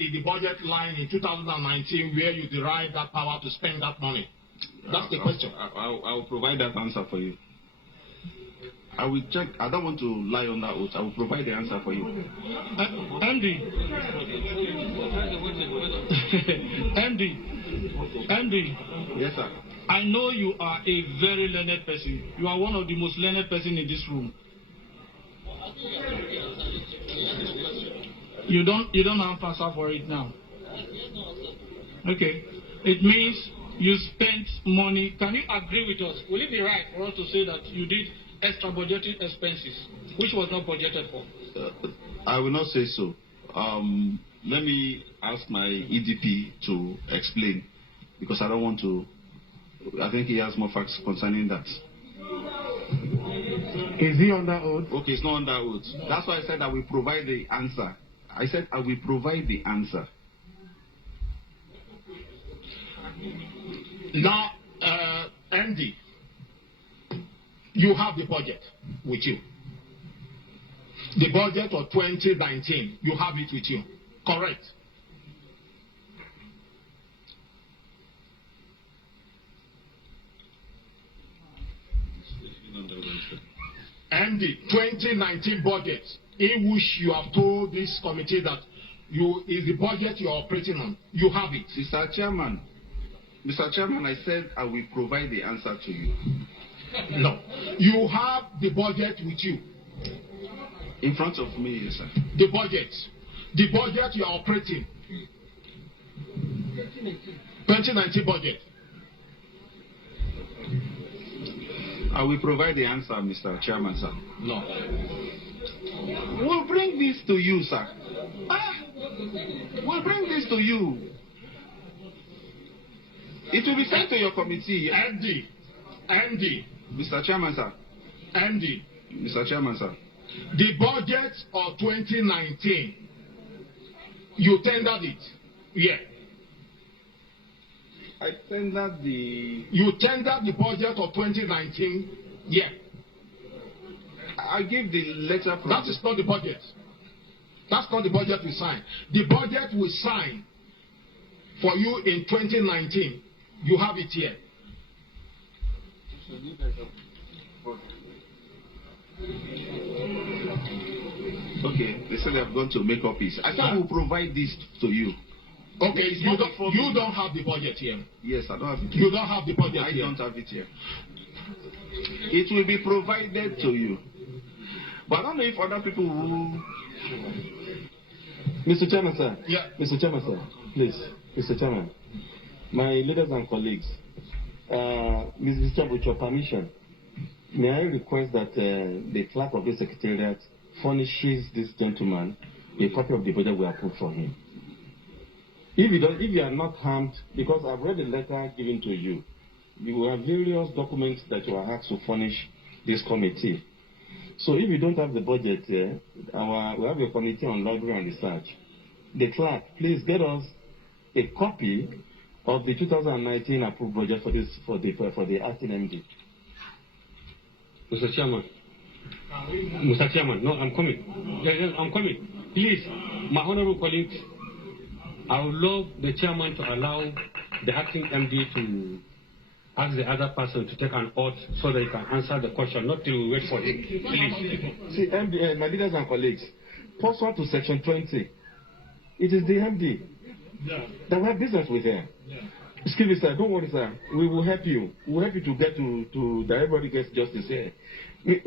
is the budget line in 2019 where you derive that power to spend that money? That's the question. I will provide that answer for you. I will check. I don't want to lie on that oath. I will provide the answer for you. MD. MD. Yes, sir. I know you are a very learned person. You are one of the most learned person in this room. You don't have answer for it now. Okay. It means you spent money. Can you agree with us? Will it be right for us to say that you did extra budgeted expenses, which was not budgeted for? I will not say so. Let me ask my EDP to explain, because I don't want to. I think he has more facts concerning that. Is he under oath? Okay, it's not under oath. That's why I said I will provide the answer. I said I will provide the answer. Now, Andy, you have the budget with you. The budget of 2019, you have it with you. Correct? And the 2019 budget, in which you have told this committee that is the budget you are operating on. You have it. Mr. Chairman, I said I will provide the answer to you. No. You have the budget with you. In front of me, yes, sir. The budget you are operating. 2019 budget. I will provide the answer, Mr. Chairman, sir. No. We'll bring this to you, sir. We'll bring this to you. It will be sent to your committee. Andy. Mr. Chairman, sir. Andy. Mr. Chairman, sir. The budget of 2019, you tendered it. Yeah. I tendered the... You tendered the budget of 2019. Yeah. I gave the letter from... That is not the budget. That's not the budget we signed. The budget we signed for you in 2019, you have it here. Okay, they said they have gone to make copies. I thought we'll provide this to you. Okay, you don't have the budget here. Yes, I don't have it. You don't have the budget I here. don't have it here. It will be provided to you. But I don't know if other people will... Mr. Chairman, sir. Yeah. Mr. Chairman, sir. Please. Mr. Chairman. My leaders and colleagues. Mr. Chairman, with your permission, may I request that the clerk of the secretariat furnishes this gentleman a copy of the budget we approved for him. If you are not harmed, because I've read the letter given to you, you have various documents that you are asked to furnish this committee. So if you don't have the budget here, we have a committee on library and research. The clerk, please get us a copy of the 2019 approved budget for the acting MD. Mr. Chairman. Mr. Chairman, no, I'm coming. Yes, I'm coming. Please, my honorable colleagues, I would love the chairman to allow the acting MD to ask the other person to take an oath so that he can answer the question, not to wait for him. Please. See, MD, my leaders and colleagues, pursuant to Section 20, it is the MD that we have business with him. Excuse me, sir. Don't worry, sir. We will help you. We will help you to get to that everybody gets justice here.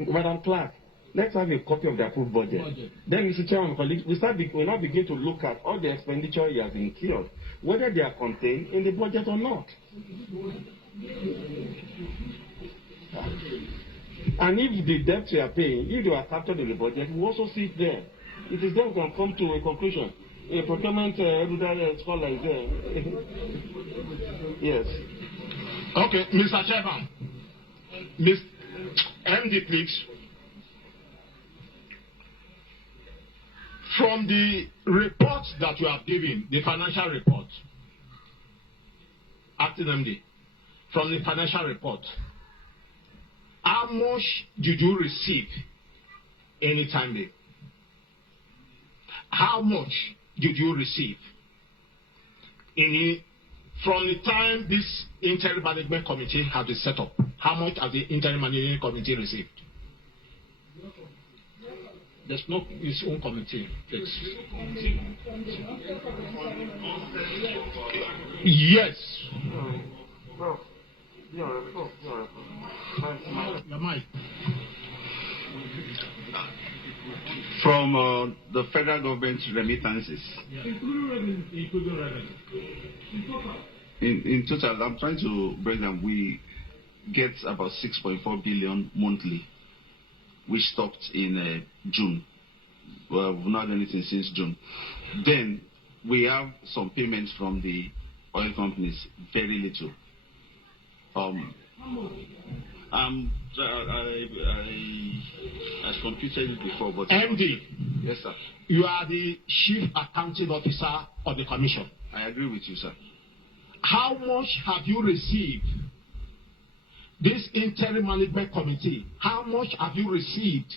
Madam Clerk, let's have a copy of the approved budget. Then, Mr. Chairman, colleagues, we now begin to look at all the expenditure he has incurred, whether they are contained in the budget or not. And if the debts you are paying, if they are captured in the budget, we also see it there. It is then we can come to a conclusion. A procurement scholar is there. Yes. Okay, Mr. Chairman. Ms. MD, please. From the report that you have given, the financial report, acting MD, from the financial report, how much did you receive anytime there? How much did you receive from the time this interim management committee has been set up, how much has the interim management committee received? There's no its own committee. Yes. Prof, your mic. From the federal government remittances. Yeah. Including revenue. In total, I'm trying to break down. We get about 6.4 billion monthly, which stopped in June. Well, we've not done anything since June. Then we have some payments from the oil companies, very little. I computed it before, but MD. Yes, sir. You are the chief accounting officer of the commission. I agree with you, sir. How much have you received? This interim management committee, how much have you received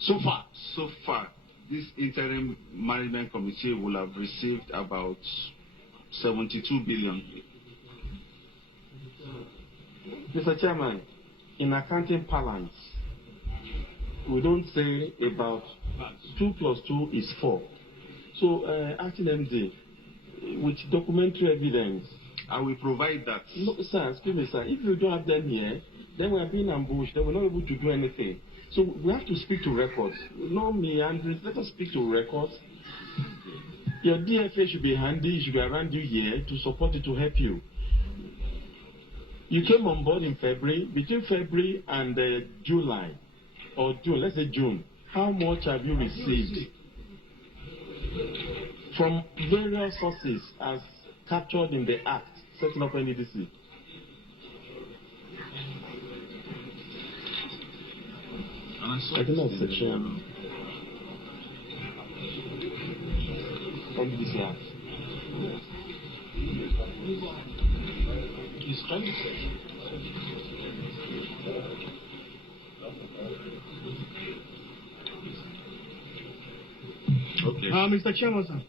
so far? So far, this interim management committee will have received about 72 billion. Mr. Chairman, in accounting parlance, we don't say about 2 + 2 is 4. So, acting MD, with documentary evidence, I will provide that. No, sir, excuse me, sir. If you don't have them here, then we are being ambushed. Then we're not able to do anything. So we have to speak to records. No meanderings. Let us speak to records. Your DFA should be handy. It should be around you here to support it, to help you. You came on board in February. Between February and July, or June, let's say June, how much have you received from various sources as captured in the Act setting up NDDC? I don't know if it's NDDC Act. It's trying to say. Okay. Mr. Chairman, sir,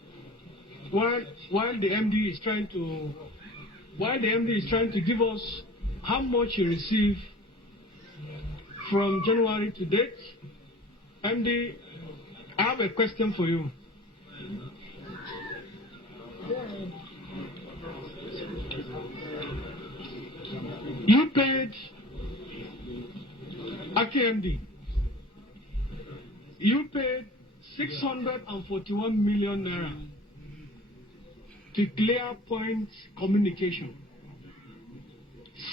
while the MD is trying to give us how much he received from January to date, MD, I have a question for you. You paid MD. You paid 641 million naira to Clear Point Communication.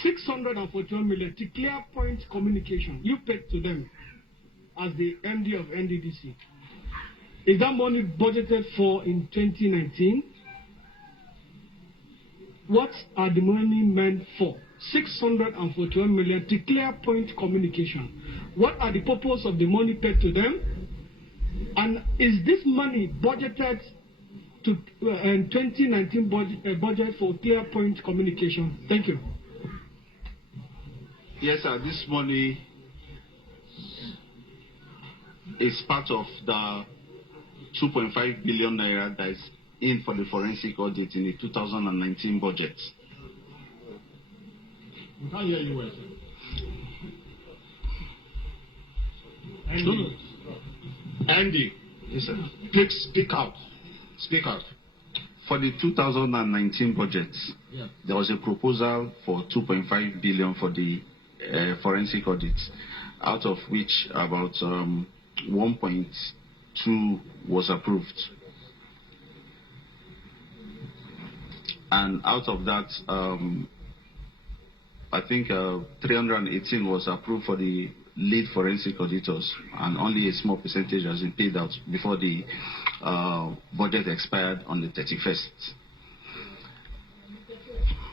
641 million to Clear Point Communication. You paid to them as the MD of NDDC. Is that money budgeted for in 2019? What are the money meant for? 641 million to Clear Point Communication. What are the purpose of the money paid to them? And is this money budgeted to 2019 budget for Clear Point Communication? Thank you. Yes, sir. This money is part of the 2.5 billion naira that is in for the forensic audit in the 2019 budget. We can't hear you well, sir. Andy. Yes, sir. Please speak out. Speak out. For the 2019 budget, there was a proposal for 2.5 billion for the forensic audit, out of which about 1.2 was approved. And out of that, I think 318 was approved for the lead forensic auditors, and only a small percentage has been paid out before the budget expired on the 31st.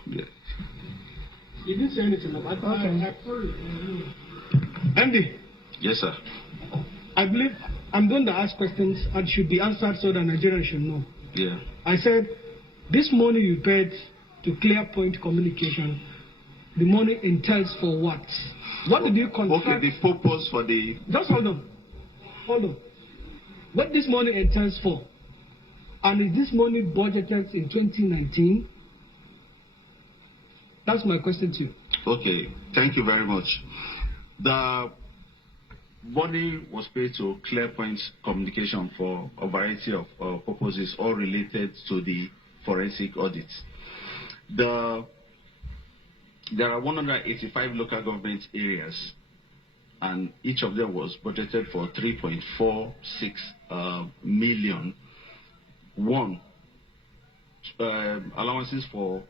Yeah. You didn't say anything about that. Andy. Yes, sir. I believe I'm going to ask questions and should be answered so that Nigerians should know. Yeah. I said, this money you paid to Clear Point Communication, the money entails for what? What did you contract? Okay, the purpose for the... Just hold on. Hold on. What this money entails for? And is this money budgeted in 2019? That's my question to you. Okay, thank you very much. The money was paid to ClearPoint Communication for a variety of purposes, all related to the forensic audit. There are 185 local government areas, and each of them was budgeted for 3.46 million. One, allowances for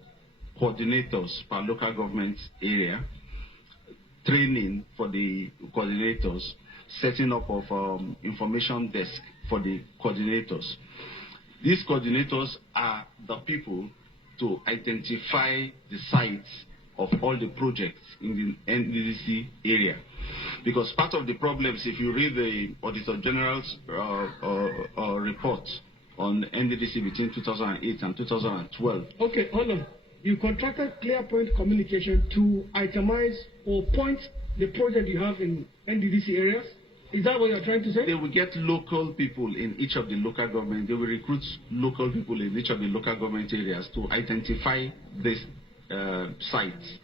coordinators per local government area, training for the coordinators, setting up of information desk for the coordinators. These coordinators are the people to identify the sites of all the projects in the NDDC area. Because part of the problems, if you read the Auditor General's report on NDDC between 2008 and 2012. Okay, hold on. You contracted ClearPoint Communication to itemize or point the project you have in NDDC areas? Is that what you're trying to say? They will get local people in each of the local government. They will recruit local people in each of the local government areas to identify these sites.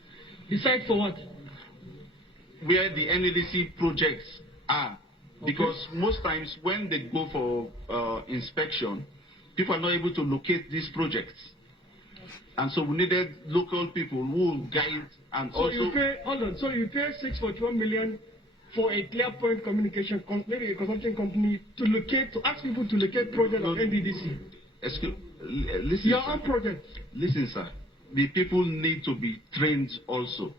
The site for what? Where the NDDC projects are. Okay. Because most times when they go for inspection, people are not able to locate these projects. And so we needed local people who will guide and so also... You pay, hold on, so you pay 641 million for a ClearPoint Communication, maybe a consulting company, to ask people to locate projects of NDDC. Listen, Your own project. Listen, sir. The people need to be trained also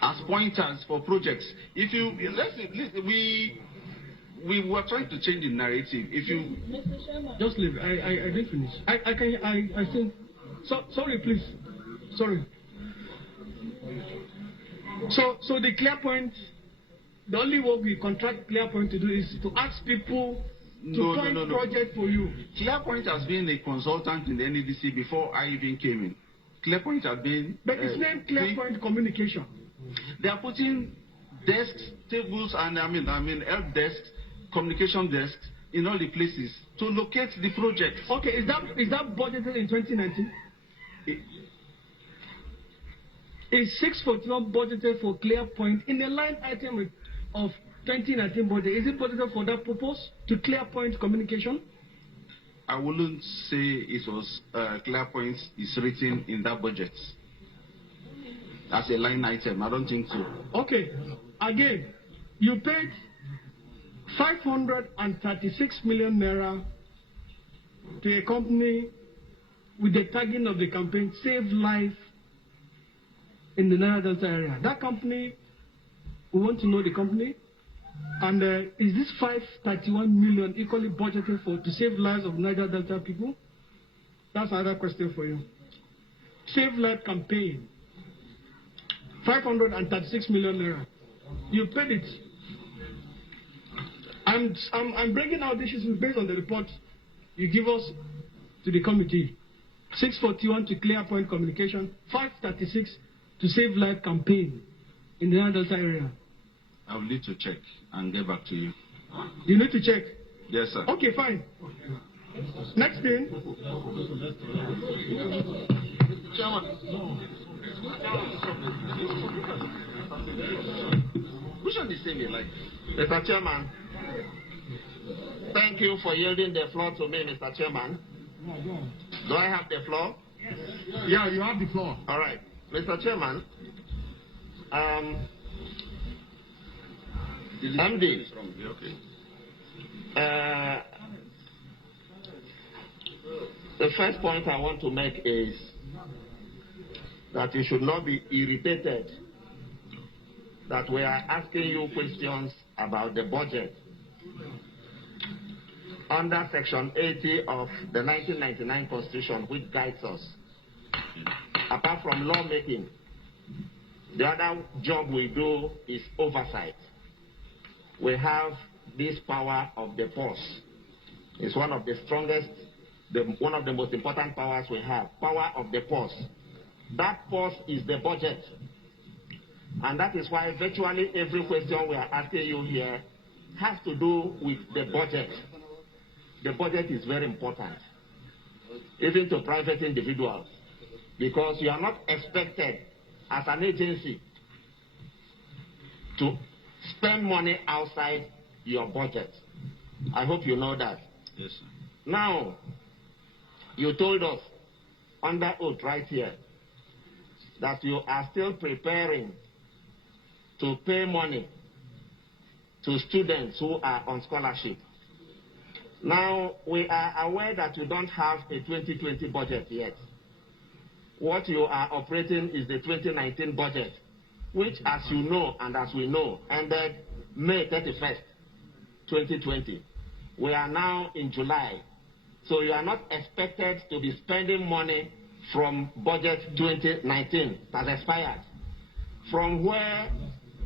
as pointers for projects. If you listen, we were trying to change the narrative. If you just leave, I didn't finish. I think. So sorry, please. Sorry. So the ClearPoint, the only work we contract ClearPoint to do is to ask people to point project for you. ClearPoint has been a consultant in the NDDC before I even came in. ClearPoint has been... But it's named ClearPoint Communication. They are putting desks, tables, and help desks, communication desks in all the places to locate the project. Okay, is that budgeted in 2019? Is 641 budgeted for ClearPoint in the line item of 2019 budget? Is it budgeted for that purpose to ClearPoint Communication? I wouldn't say it was ClearPoint is written in that budget as a line item. I don't think so. Okay. Again, you paid 536 million naira to a company with the tagging of the campaign Save Life in the Niger Delta area. That company, we want to know the company. And is this 531 million equally budgeted to save lives of Niger Delta people? That's another question for you. Save Life campaign, 536 million naira. You paid it. I'm bringing out this issue based on the report you give us to the committee. 641 to ClearPoint Communication, 536 to Save Life campaign in the Niger Delta area. I will need to check and get back to you. You need to check? Yes, sir. Okay, fine. Next thing. Chairman. Which one is saying like? Mr. Chairman, thank you for yielding the floor to me, Mr. Chairman. Do I have the floor? Yes. Yeah, you have the floor. All right. Mr. Chairman, MD, the first point I want to make is that you should not be irritated that we are asking you questions about the budget under Section 80 of the 1999 Constitution, which guides us. Apart from lawmaking, the other job we do is oversight. We have this power of the purse. It's one of the strongest, one of the most important powers we have, power of the purse. That purse is the budget. And that is why virtually every question we are asking you here has to do with the budget. The budget is very important, even to private individuals. because you are not expected as an agency to spend money outside your budget. I hope you know that. Yes, sir. Now, you told us under oath right here that you are still preparing to pay money to students who are on scholarship. Now, we are aware that you don't have a 2020 budget yet. What you are operating is the 2019 budget, which, as you know and as we know, ended May 31st, 2020. We are now in July. So you are not expected to be spending money from budget 2019 that has expired. From where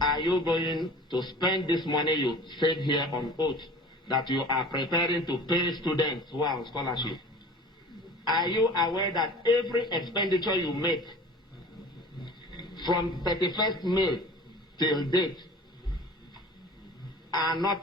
are you going to spend this money you said here on oath that you are preparing to pay students who are on scholarship? Are you aware that every expenditure you make from 31st May till date are not